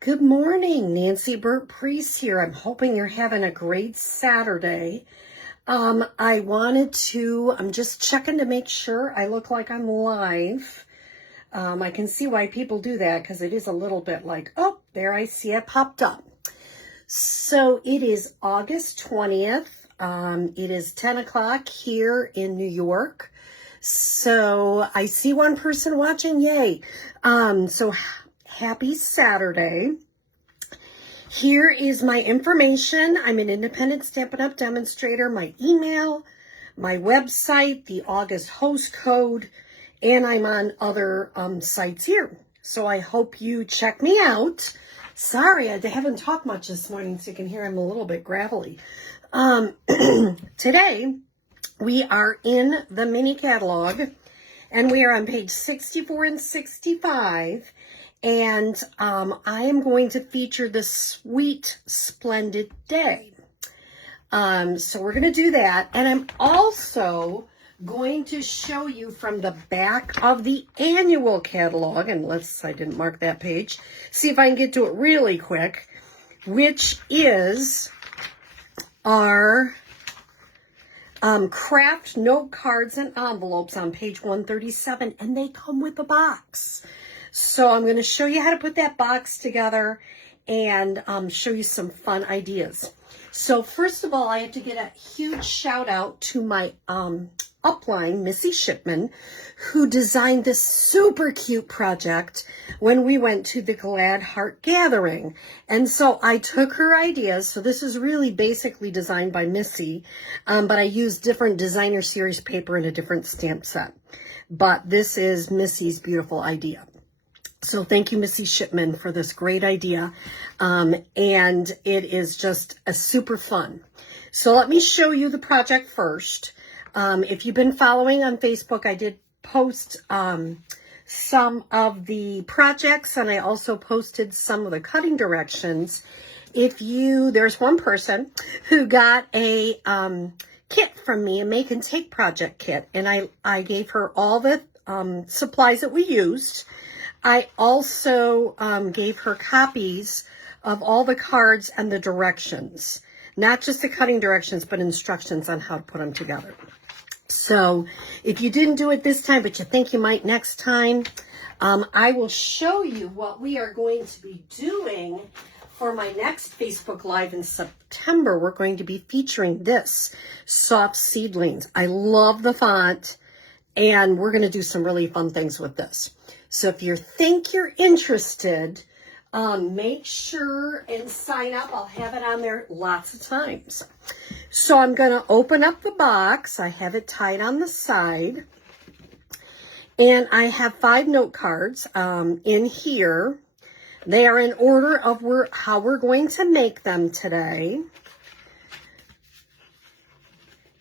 Good morning, Nancy Burt-Preece here. I'm hoping you're having a great Saturday. I'm just checking to make sure I look like I'm live. I can see why people do that because it is a little bit like, oh, there I see it popped up. So it is August 20th. It is 10 o'clock here in New York. So I see one person watching. Yay. So happy Saturday. Here is my information. I'm an independent Stampin' Up! Demonstrator, my email, my website, the August host code, and I'm on other sites here. So I hope you check me out. Sorry, I haven't talked much this morning, so you can hear I'm a little bit gravelly. Today, we are in the mini catalog, and we are on page 64 and 65. And I am going to feature the Sweet Splendid Day. So we're going to do that. And I'm also going to show you from the back of the annual catalog, unless I didn't mark that page, see if I can get to it really quick, which is our craft note cards and envelopes on page 137, and they come with a box. So I'm going to show you how to put that box together and show you some fun ideas. So first of all, I have to get a huge shout out to my upline, Missy Shipman, who designed this super cute project when we went to the Glad Heart Gathering. And so I took her ideas. So this is really basically designed by Missy, but I used different designer series paper in a different stamp set. But this is Missy's beautiful idea. So thank you, Missy Shipman, for this great idea. And it is just a super fun. So let me show you the project first. If you've been following on Facebook, I did post some of the projects, and I also posted some of the cutting directions. There's one person who got a kit from me, a make and take project kit, and I gave her all the supplies that we used. I also gave her copies of all the cards and the directions, not just the cutting directions, but instructions on how to put them together. So if you didn't do it this time, but you think you might next time, I will show you what we are going to be doing for my next Facebook Live in September. We're going to be featuring this, Soft Seedlings. I love the font, and we're going to do some really fun things with this. So if you think you're interested, make sure and sign up. I'll have it on there lots of times. So I'm going to open up the box. I have it tied on the side. And I have 5 note cards in here. They are in order of how we're going to make them today.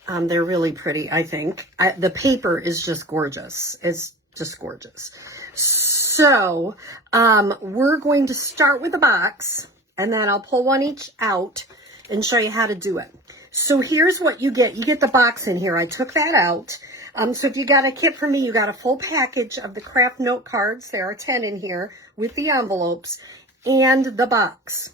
They're really pretty, I think. The paper is just gorgeous. It's just gorgeous. So we're going to start with a box, and then I'll pull one each out and show you how to do it. So here's what you get. You get the box in here. I took that out. So if you got a kit from me, you got a full package of the craft note cards. There are 10 in here with the envelopes and the box.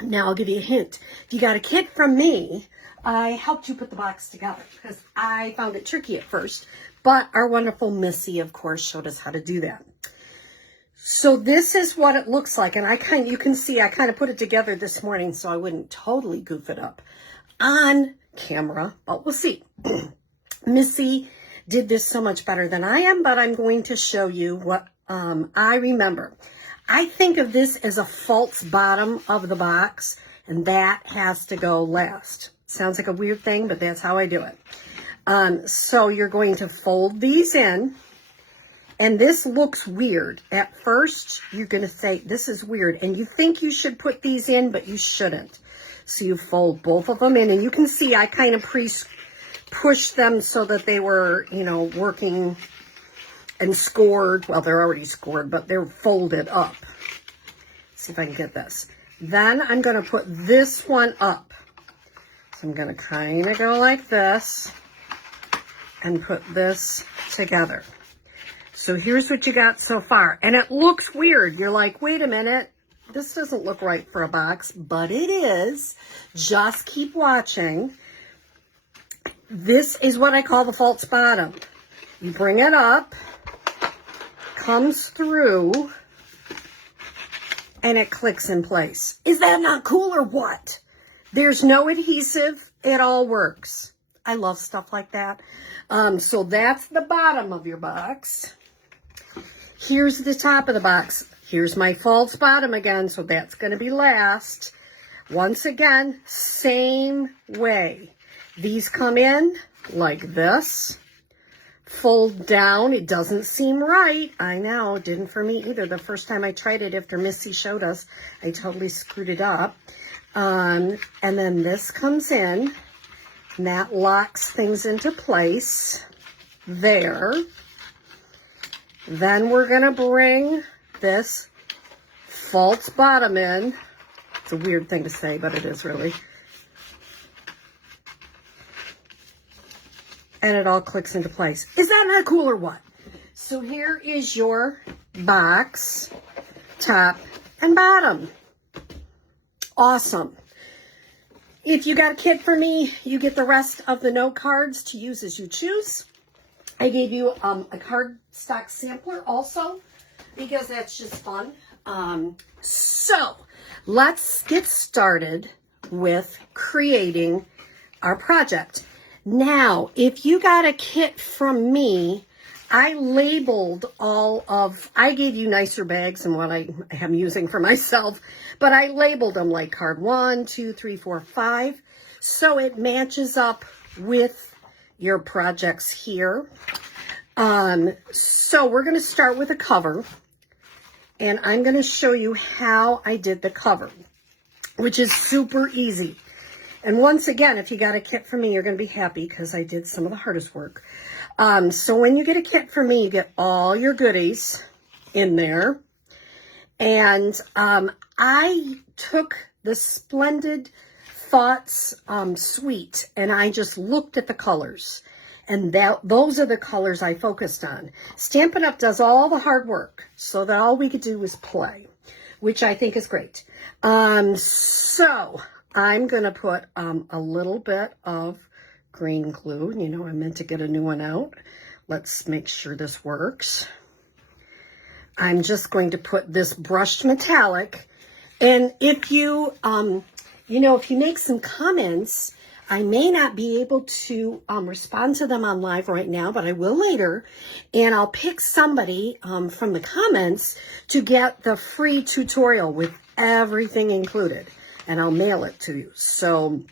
Now I'll give you a hint. If you got a kit from me, I helped you put the box together because I found it tricky at first. But our wonderful Missy, of course, showed us how to do that. So this is what it looks like. And you can see I kind of put it together this morning so I wouldn't totally goof it up on camera, but we'll see. Missy did this so much better than I am, but I'm going to show you what I remember. I think of this as a false bottom of the box, and that has to go last. Sounds like a weird thing, but that's how I do it. So you're going to fold these in, and this looks weird. At first, you're going to say, this is weird, and you think you should put these in, but you shouldn't. So you fold both of them in, and you can see I kind of pushed them so that they were, working and scored. Well, they're already scored, but they're folded up. Let's see if I can get this. Then I'm going to put this one up. So I'm going to kind of go like this and put this together. So here's what you got so far. And it looks weird. You're like, wait a minute. this doesn't look right for a box, but it is. Just keep watching. This is what I call the false bottom. You bring it up, comes through, and it clicks in place. Is that not cool or what? There's no adhesive. It all works. I love stuff like that. So that's the bottom of your box. Here's the top of the box. Here's my false bottom again, so that's going to be last. Once again, same way. These come in like this. Fold down. It doesn't seem right. I know, it didn't for me either. The first time I tried it after Missy showed us, I totally screwed it up. And then this comes in, and that locks things into place there. Then we're going to bring this false bottom in. It's a weird thing to say, but it is really. And it all clicks into place. Is that not cool or what? So here is your box, top and bottom. Awesome. If you got a kit for me, you get the rest of the note cards to use as you choose. I gave you a cardstock sampler also because that's just fun. So let's get started with creating our project. Now, if you got a kit from me, I labeled I gave you nicer bags than what I am using for myself, but I labeled them like card 1, 2, 3, 4, 5. So it matches up with your projects here. So we're going to start with a cover, and I'm going to show you how I did the cover, which is super easy. And once again, if you got a kit from me, you're going to be happy because I did some of the hardest work. So when you get a kit from me, you get all your goodies in there. And I took the Splendid Thoughts suite, and I just looked at the colors. And those are the colors I focused on. Stampin' Up! Does all the hard work, so that all we could do was play, which I think is great. So I'm going to put a little bit of green glue. You know, I meant to get a new one out. Let's make sure this works. I'm just going to put this brushed metallic. And if you, if you make some comments, I may not be able to respond to them on live right now, but I will later. And I'll pick somebody from the comments to get the free tutorial with everything included. And I'll mail it to you. So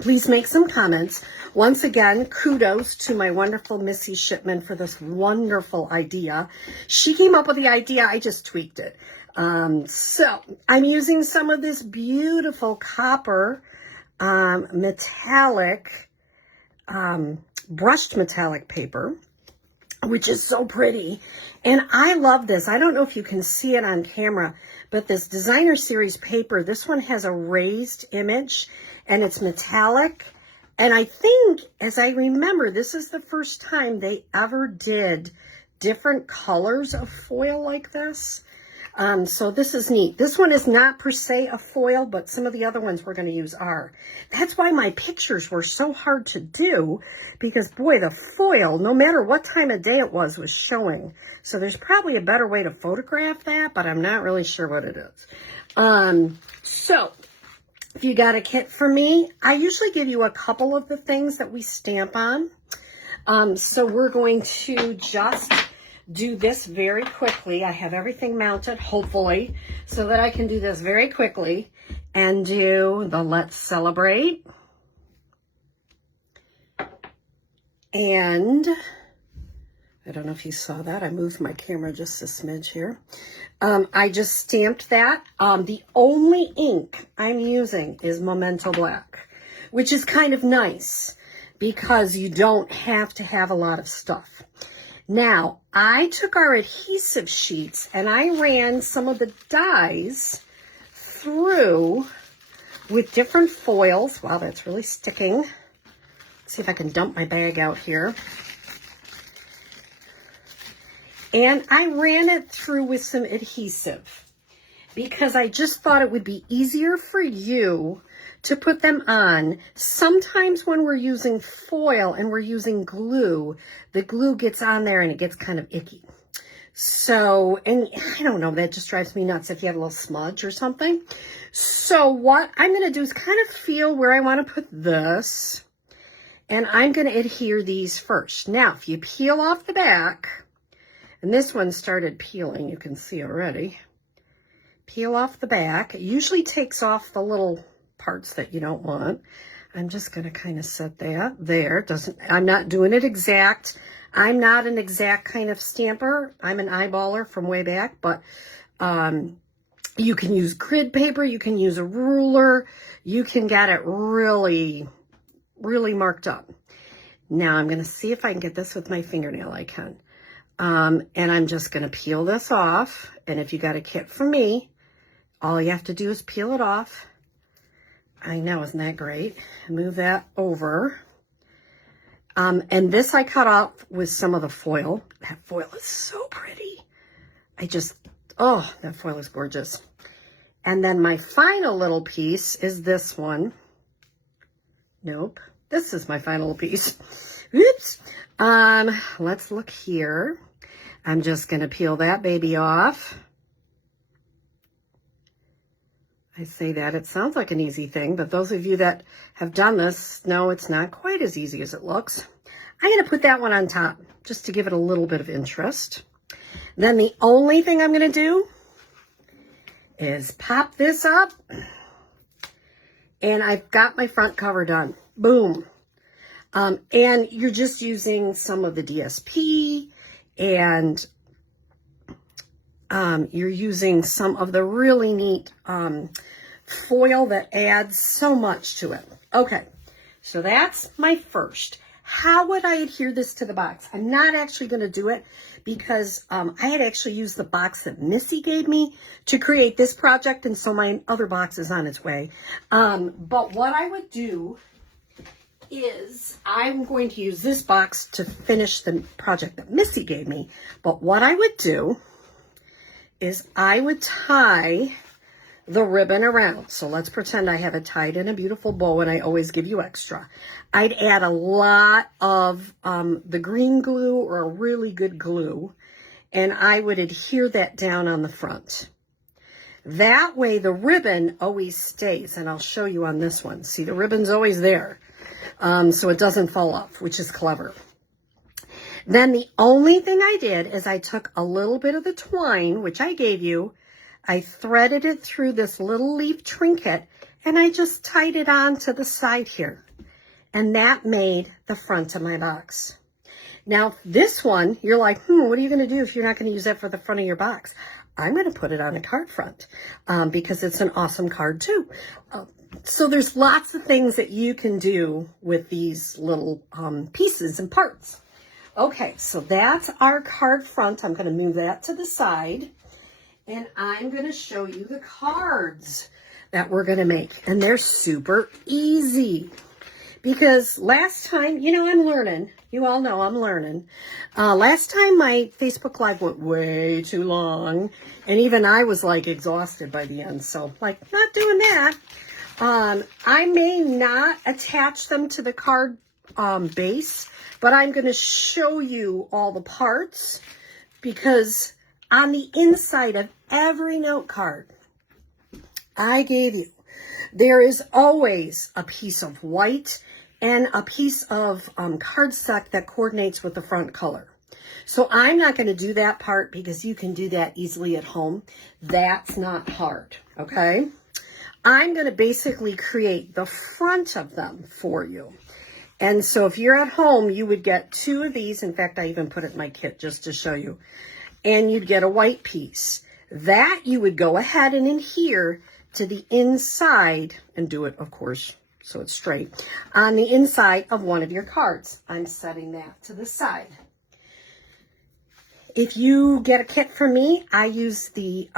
please make some comments. Once again, kudos to my wonderful Missy Shipman for this wonderful idea. She came up with the idea. I just tweaked it. So I'm using some of this beautiful copper metallic, brushed metallic paper, which is so pretty. And I love this. I don't know if you can see it on camera, but this designer series paper, this one has a raised image and it's metallic. And I think, as I remember, this is the first time they ever did different colors of foil like this. So this is neat. This one is not per se a foil, but some of the other ones we're going to use are. That's why my pictures were so hard to do, because boy, the foil, no matter what time of day it was showing. So there's probably a better way to photograph that, but I'm not really sure what it is. So if you got a kit for me, I usually give you a couple of the things that we stamp on. So we're going to just do this very quickly. I have everything mounted, hopefully, so that I can do this very quickly and do the Let's Celebrate. And I don't know if you saw that. I moved my camera just a smidge here. I just stamped that. The only ink I'm using is Memento Black, which is kind of nice because you don't have to have a lot of stuff. Now, I took our adhesive sheets and I ran some of the dies through with different foils. Wow, that's really sticking. Let's see if I can dump my bag out here. And I ran it through with some adhesive. because I just thought it would be easier for you to put them on. Sometimes when we're using foil and we're using glue, the glue gets on there and it gets kind of icky. So, and I don't know, that just drives me nuts if you have a little smudge or something. So what I'm going to do is kind of feel where I want to put this. And I'm going to adhere these first. Now, if you peel off the back, and this one started peeling, you can see already. Peel off the back. It usually takes off the little parts that you don't want. I'm just going to kind of set that there. I'm not doing it exact. I'm not an exact kind of stamper. I'm an eyeballer from way back, but you can use grid paper. You can use a ruler. You can get it really, really marked up. Now I'm going to see if I can get this with my fingernail. I can. And I'm just going to peel this off. And if you got a kit from me, all you have to do is peel it off. I know, isn't that great? Move that over. And this I cut off with some of the foil. That foil is so pretty. Oh, that foil is gorgeous. And then my final little piece is this one. Nope, this is my final piece. Oops. Let's look here. I'm just going to peel that baby off. I say that, it sounds like an easy thing, but those of you that have done this know it's not quite as easy as it looks. I'm going to put that one on top just to give it a little bit of interest. Then the only thing I'm going to do is pop this up, and I've got my front cover done. Boom. And you're just using some of the DSP, and you're using some of the really neat foil that adds so much to it. Okay, so that's my first. How would I adhere this to the box? I'm not actually going to do it because I had actually used the box that Missy gave me to create this project, and so my other box is on its way. But what I would do is I'm going to use this box to finish the project that Missy gave me. But what I would do is I would tie the ribbon around. So let's pretend I have it tied in a beautiful bow, and I always give you extra. I'd add a lot of the green glue or a really good glue, and I would adhere that down on the front. That way the ribbon always stays, and I'll show you on this one. See, the ribbon's always there, so it doesn't fall off, which is clever. Then the only thing I did is I took a little bit of the twine, which I gave you. I threaded it through this little leaf trinket, and I just tied it on to the side here. And that made the front of my box. Now, this one, you're like, what are you going to do if you're not going to use that for the front of your box? I'm going to put it on a card front because it's an awesome card too. So there's lots of things that you can do with these little pieces and parts. Okay, so that's our card front. I'm going to move that to the side, and I'm going to show you the cards that we're going to make. And they're super easy because last time, I'm learning. You all know I'm learning. Last time my Facebook Live went way too long, and even I was like exhausted by the end. So like, not doing that. I may not attach them to the card base, but I'm going to show you all the parts because on the inside of every note card I gave you, there is always a piece of white and a piece of cardstock that coordinates with the front color. So I'm not going to do that part because you can do that easily at home. That's not hard, okay? I'm going to basically create the front of them for you. And so if you're at home, you would get 2 of these. In fact, I even put it in my kit just to show you. And you'd get a white piece. That you would go ahead and adhere to the inside and do it, of course, so it's straight, on the inside of one of your cards. I'm setting that to the side. If you get a kit from me, I use the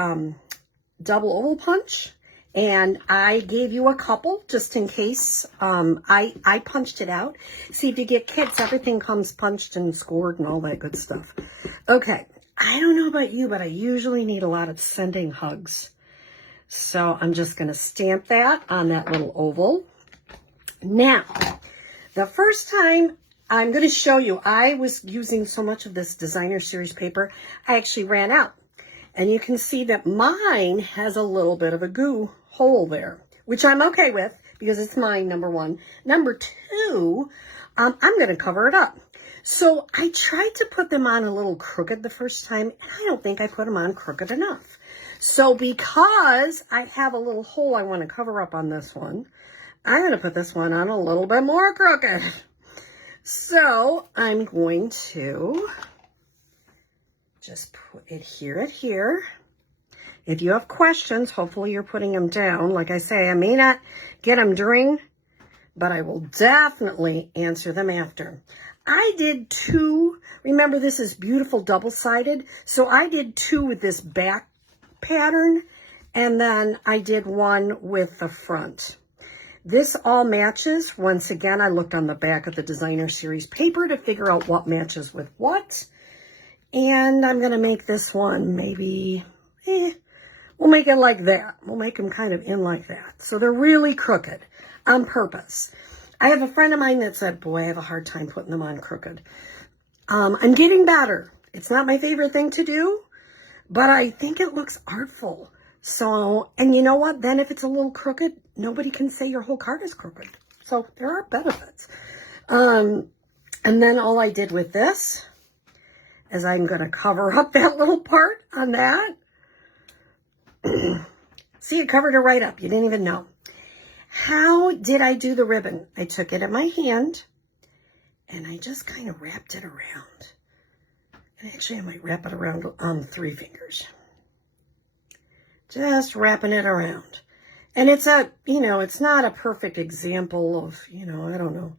double oval punch. And I gave you a couple just in case. I punched it out. See, if you get kits, everything comes punched and scored and all that good stuff. Okay, I don't know about you, but I usually need a lot of sending hugs. So I'm just going to stamp that on that little oval. Now, the first time I'm going to show you, I was using so much of this designer series paper, I actually ran out. And you can see that mine has a little bit of a goo hole there, which I'm okay with because it's mine, number one. Number two, I'm going to cover it up. So I tried to put them on a little crooked the first time, and I don't think I put them on crooked enough. So because I have a little hole I want to cover up on this one, I'm going to put this one on a little bit more crooked. So I'm going to just put it here. If you have questions, hopefully you're putting them down. Like I say, I may not get them during, but I will definitely answer them after. I did 2. Remember, this is beautiful double-sided. So I did 2 with this back pattern, and then I did 1 with the front. This all matches. Once again, I looked on the back of the designer series paper to figure out what matches with what. And I'm going to make this one maybe, we'll make it like that. We'll make them kind of in like that. So they're really crooked on purpose. I have a friend of mine that said, boy, I have a hard time putting them on crooked. I'm getting better. It's not my favorite thing to do, but I think it looks artful. So, and you know what? Then if it's a little crooked, nobody can say your whole card is crooked. So there are benefits. And then all I did with this is I'm going to cover up that little part on that. See, it covered it right up. You didn't even know. How did I do the ribbon? I took it in my hand and I just kind of wrapped it around. And actually, I might wrap it around on 3 fingers. Just wrapping it around. And it's a, you know, it's not a perfect example of, you know, I don't know.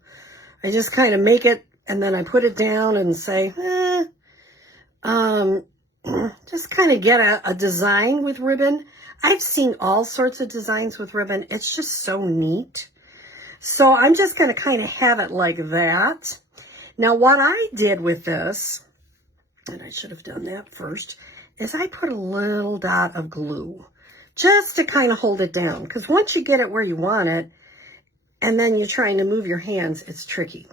I just kind of make it and then I put it down and say, just kind of get a design with ribbon. I've seen all sorts of designs with ribbon. It's just so neat. So I'm just going to kind of have it like that. Now what I did with this, and I should have done that first, is I put a little dot of glue just to kind of hold it down. Because once you get it where you want it, and then you're trying to move your hands, it's tricky.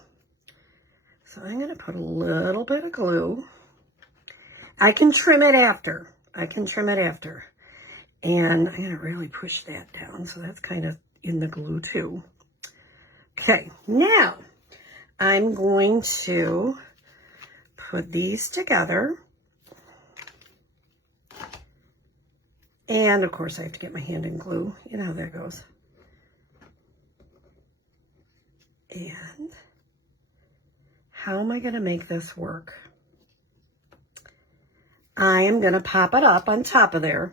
So I'm going to put a little bit of glue. I can trim it after. And I'm going to really push that down. So that's kind of in the glue too. Okay, now I'm going to put these together. And of course I have to get my hand in glue. You know how that goes. And how am I going to make this work? I am going to pop it up on top of there.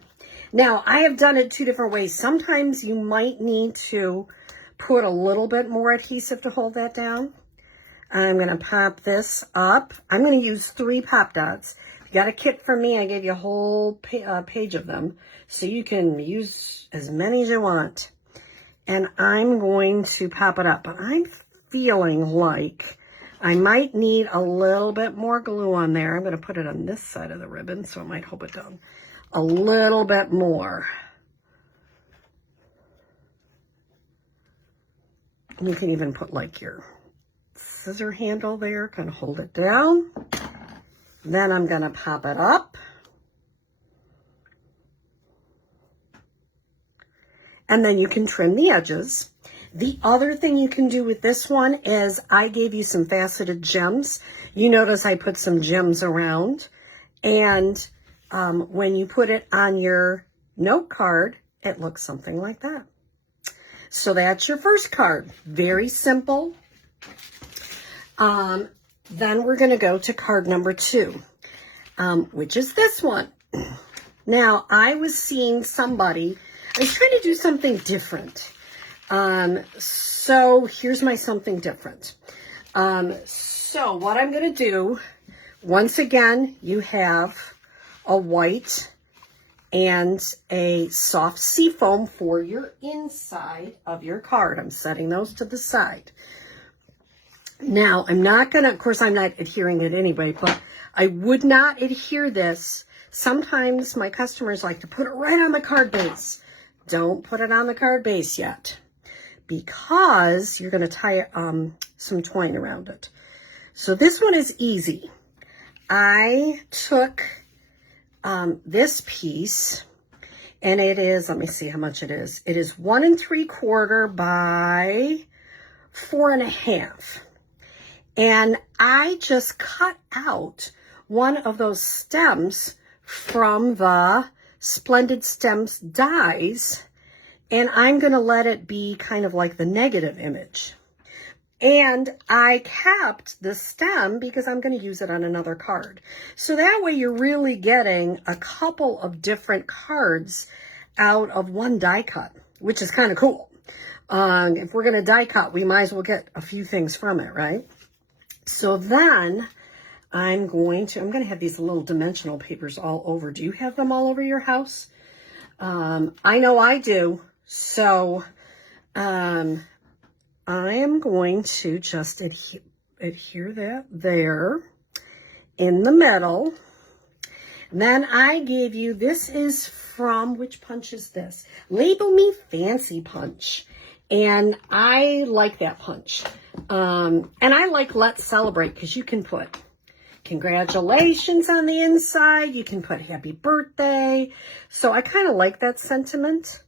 Now, I have done it 2 different ways. Sometimes you might need to put a little bit more adhesive to hold that down. I'm going to pop this up. I'm going to use 3 pop dots. If you got a kit from me, I gave you a whole page of them. So you can use as many as you want. And I'm going to pop it up. But I'm feeling like I might need a little bit more glue on there. I'm going to put it on this side of the ribbon, so it might hold it down a little bit more. You can even put like your scissor handle there, kind of hold it down. Then I'm going to pop it up. And then you can trim the edges. The other thing you can do with this one is I gave you some faceted gems. You notice I put some gems around. And when you put it on your note card, it looks something like that. So that's your first card. Very simple. Then we're going to go to card number 2, which is this one. Now, I was seeing somebody, I was trying to do something different. So here's my something different. So what I'm going to do, once again, you have a white and a soft seafoam for your inside of your card. I'm setting those to the side. Now, I'm not going to, of course, I'm not adhering it anyway, but I would not adhere this. Sometimes my customers like to put it right on the card base. don't put it on the card base yet because you're going to tie some twine around it. So this one is easy. I took this piece, and it is, let me see how much it is. It is 1 3/4 by 4 1/2. And I just cut out one of those stems from the Splendid Stems dies, and I'm going to let it be kind of like the negative image. And I kept the stem because I'm going to use it on another card. So that way you're really getting a couple of different cards out of one die cut, which is kind of cool. If we're going to die cut, we might as well get a few things from it, right? So then I'm going to have these little dimensional papers all over. Do you have them all over your house? I know I do. So I am going to just adhere that there in the middle. And then I gave you, this is from, which punch is this? Label Me Fancy punch. And I like that punch. And I like Let's Celebrate because you can put congratulations on the inside. You can put happy birthday. So I kind of like that sentiment.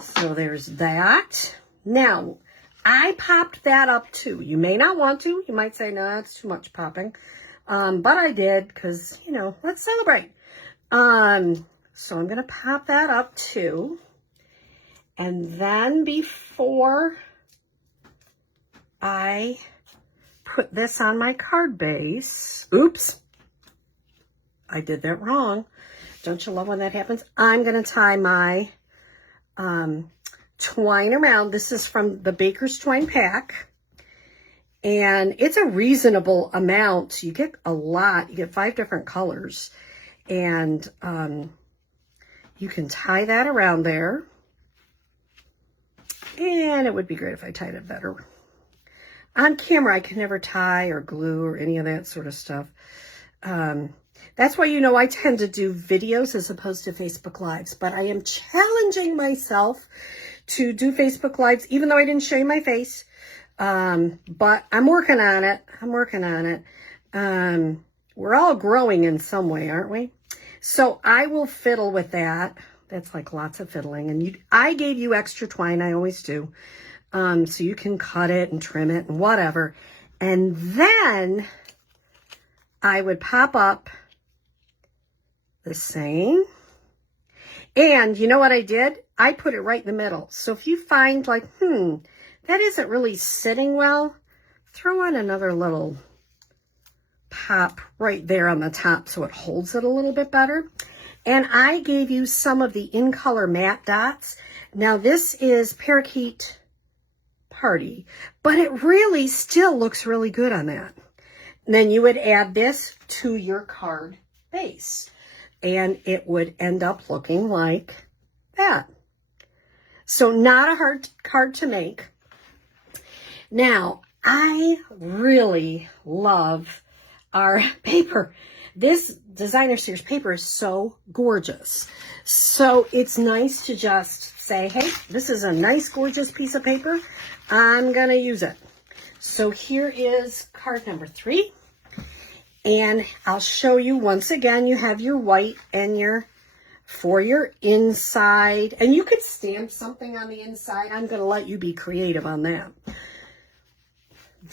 So there's that. Now, I popped that up too. You may not want to. You might say, no, it's too much popping. But I did because, you know, let's celebrate. So I'm going to pop that up too. And then before I put this on my card base, oops, I did that wrong. Don't you love when that happens? I'm going to tie my twine around. This is from the Baker's Twine Pack. And it's a reasonable amount. You get a lot. You get 5 different colors. And you can tie that around there. And it would be great if I tied it better. On camera, I can never tie or glue or any of that sort of stuff. That's why, you know, I tend to do videos as opposed to Facebook Lives. But I am challenging myself to do Facebook Lives, even though I didn't show you my face. But I'm working on it. We're all growing in some way, aren't we? So I will fiddle with that. That's like lots of fiddling. And I gave you extra twine. I always do. So you can cut it and trim it and whatever. And then I would pop up the same. And you know what I did? I put it right in the middle. So if you find like, that isn't really sitting well, throw on another little pop right there on the top so it holds it a little bit better. And I gave you some of the In Color matte dots. Now this is Parakeet Party, but it really still looks really good on that. And then you would add this to your card base, and it would end up looking like that. So not a hard card to make. Now, I really love our paper. This designer series paper is so gorgeous. So it's nice to just say, hey, this is a nice, gorgeous piece of paper. I'm going to use it. So here is card number 3. And I'll show you once again, you have your white and for your inside. And you could stamp something on the inside. I'm going to let you be creative on that.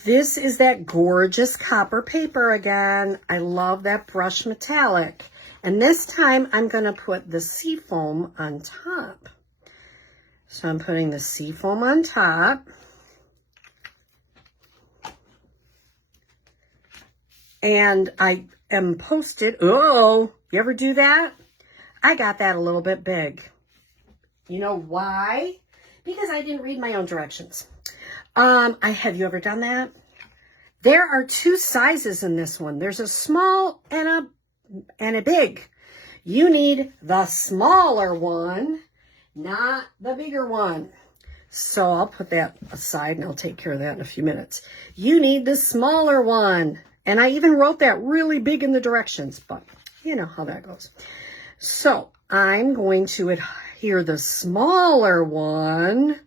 This is that gorgeous copper paper again. I love that brush metallic. And this time I'm going to put the seafoam on top. So I'm putting the seafoam on top. And I am posted. Oh, you ever do that? I got that a little bit big. You know why? Because I didn't read my own directions. Have you ever done that? There are 2 sizes in this one. There's a small and a big. You need the smaller one, not the bigger one. So I'll put that aside and I'll take care of that in a few minutes. You need the smaller one. And I even wrote that really big in the directions, but you know how that goes. So I'm going to adhere the smaller one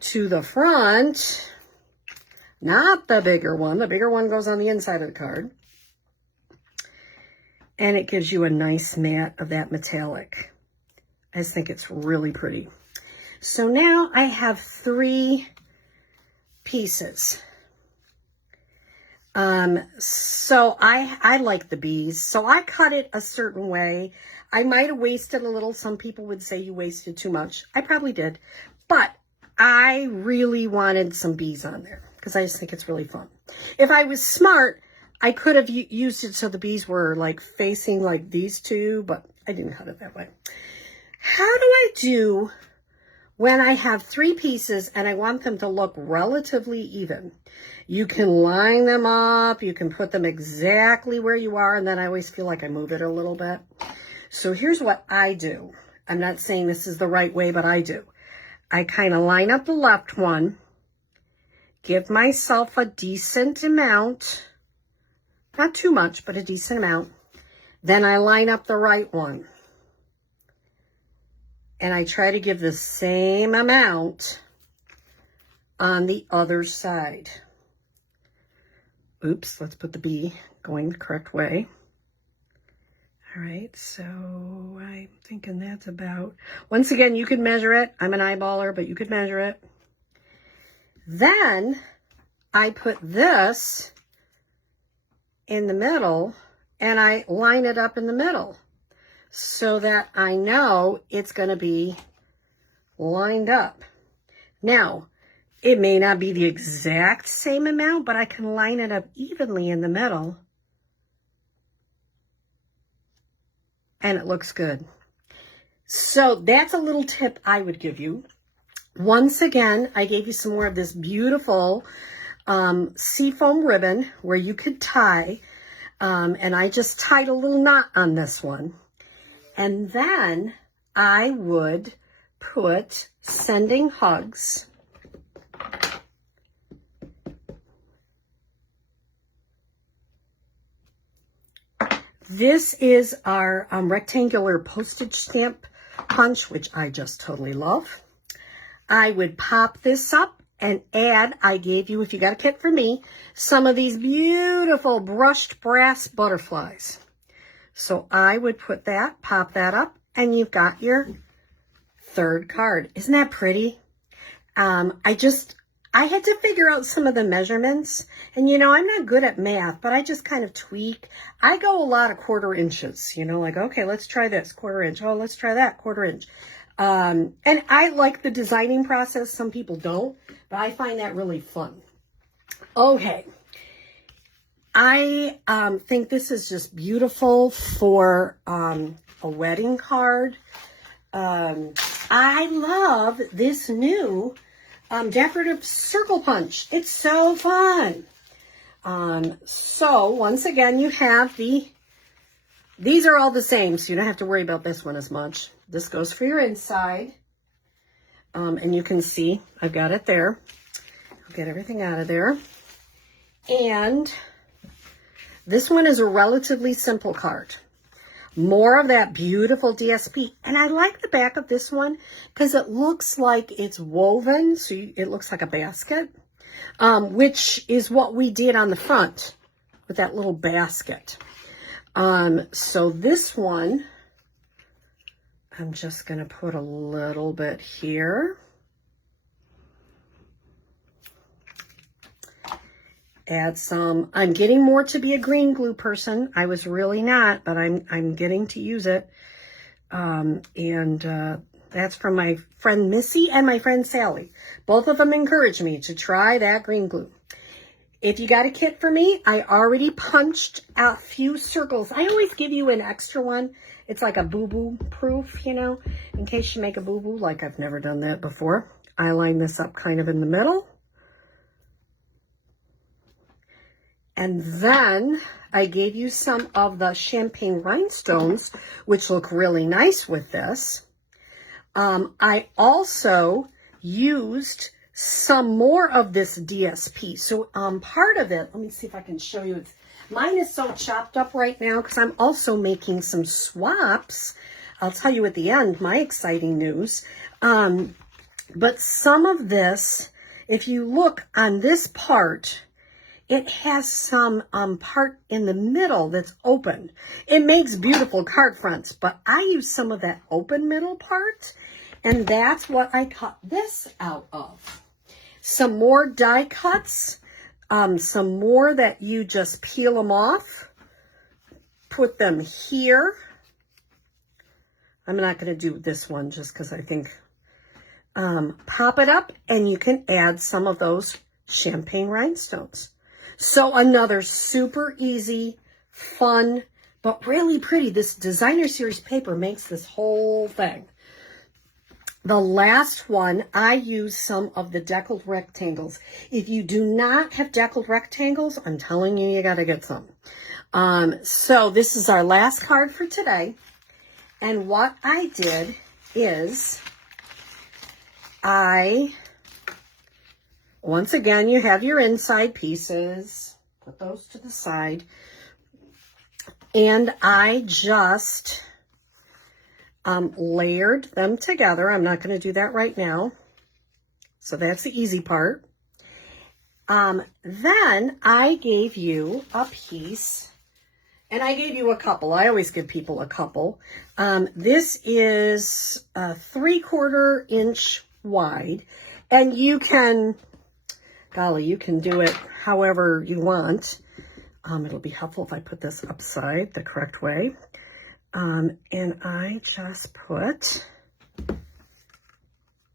to the front, not the bigger one. The bigger one goes on the inside of the card. And it gives you a nice matte of that metallic. I just think it's really pretty. So now I have 3 pieces. So I like the bees. So I cut it a certain way. I might have wasted a little. Some people would say you wasted too much. I probably did. But I really wanted some bees on there because I just think it's really fun. If I was smart, I could have used it so the bees were like facing like these two, but I didn't cut it that way. How do I do when I have 3 pieces and I want them to look relatively even? You can line them up, you can put them exactly where you are, and then I always feel like I move it a little bit. So here's what I do. I'm not saying this is the right way, but I do. I kind of line up the left one, give myself a decent amount, not too much, but a decent amount. Then I line up the right one. And I try to give the same amount on the other side. Oops, let's put the bee going the correct way. All right, so I'm thinking that's about, once again, you could measure it. I'm an eyeballer, but you could measure it. Then I put this in the middle and I line it up in the middle so that I know it's going to be lined up. Now, it may not be the exact same amount, but I can line it up evenly in the middle. And it looks good. So that's a little tip I would give you. Once again, I gave you some more of this beautiful seafoam ribbon where you could tie. And I just tied a little knot on this one. And then I would put sending hugs. This is our rectangular postage stamp punch, which I just totally love. I would pop this up and add, I gave you, if you got a kit for me, some of these beautiful brushed brass butterflies. So I would put that, pop that up, and you've got your 3rd card. Isn't that pretty? I had to figure out some of the measurements. And, you know, I'm not good at math, but I just kind of tweak. I go a lot of 1/4 inches, you know, like, okay, let's try this 1/4 inch. Oh, let's try that 1/4 inch. And I like the designing process. Some people don't, but I find that really fun. Okay. I think this is just beautiful for a wedding card. I love this new decorative circle punch. It's so fun. So once again, you have these are all the same, so you don't have to worry about this one as much. This goes for your inside. And you can see I've got it there. I'll get everything out of there. And this one is a relatively simple card. More of that beautiful DSP. And I like the back of this one because it looks like it's woven. So it looks like a basket, which is what we did on the front with that little basket. So this one, I'm just going to put a little bit here. Add some. I'm getting more to be a green glue person. I was really not, but I'm getting to use it. That's from my friend Missy and my friend Sally. Both of them encouraged me to try that green glue. If you got a kit for me, I already punched a few circles. I always give you an extra one. It's like a boo-boo proof, you know, in case you make a boo-boo, like I've never done that before. I line this up kind of in the middle. And then I gave you some of the champagne rhinestones, which look really nice with this. I also used some more of this DSP. So part of it, let me see if I can show you. Mine is so chopped up right now because I'm also making some swaps. I'll tell you at the end my exciting news. But some of this, if you look on this part, it has some part in the middle that's open. It makes beautiful card fronts, but I use some of that open middle part, and that's what I cut this out of. Some more die cuts, some more that you just peel them off, put them here. I'm not going to do this one just because I think, pop it up, and you can add some of those champagne rhinestones. So another super easy, fun, but really pretty. This designer series paper makes this whole thing. The last one, I use some of the deckled rectangles. If you do not have deckled rectangles, I'm telling you, you got to get some. So this is our last card for today. And what I did is once again, you have your inside pieces. Put those to the side. And I just layered them together. I'm not going to do that right now. So that's the easy part. Then I gave you a piece, and I gave you a couple. I always give people a couple. This is a 3/4 inch wide, and you can, golly, you can do it however you want. It'll be helpful if I put this upside the correct way. And I just put,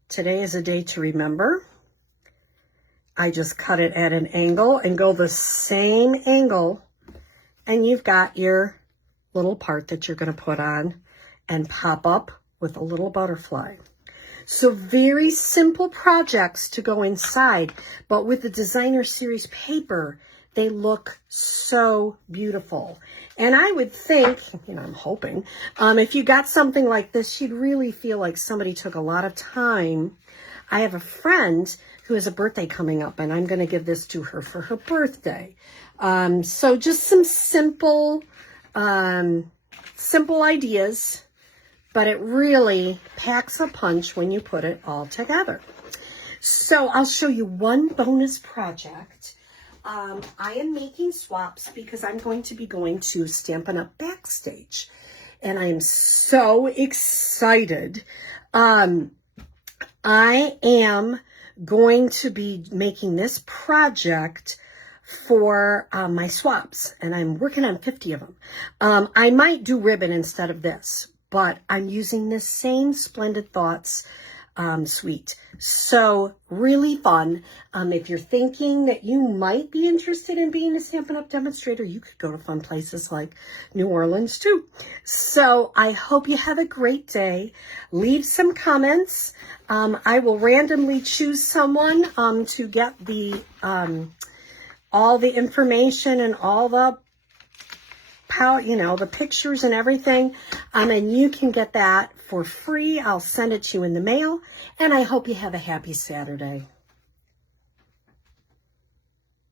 today is a day to remember. I just cut it at an angle and go the same angle, and you've got your little part that you're going to put on and pop up with a little butterfly. So very simple projects to go inside, but with the designer series paper, they look so beautiful. And I would think, I'm hoping, if you got something like this, you'd really feel like somebody took a lot of time. I have a friend who has a birthday coming up, and I'm going to give this to her for her birthday. So just some simple ideas, but it really packs a punch when you put it all together. So I'll show you one bonus project. I am making swaps because I'm going to be going to Stampin' Up! Backstage, and I am so excited. I am going to be making this project for my swaps, and I'm working on 50 of them. I might do ribbon instead of this, but I'm using this same Splendid Thoughts suite. So really fun. If you're thinking that you might be interested in being a Stampin' Up! Demonstrator, you could go to fun places like New Orleans too. So I hope you have a great day. Leave some comments. I will randomly choose someone to get the all the information and all the the pictures and everything, and you can get that for free. I'll send it to you in the mail, and I hope you have a happy Saturday.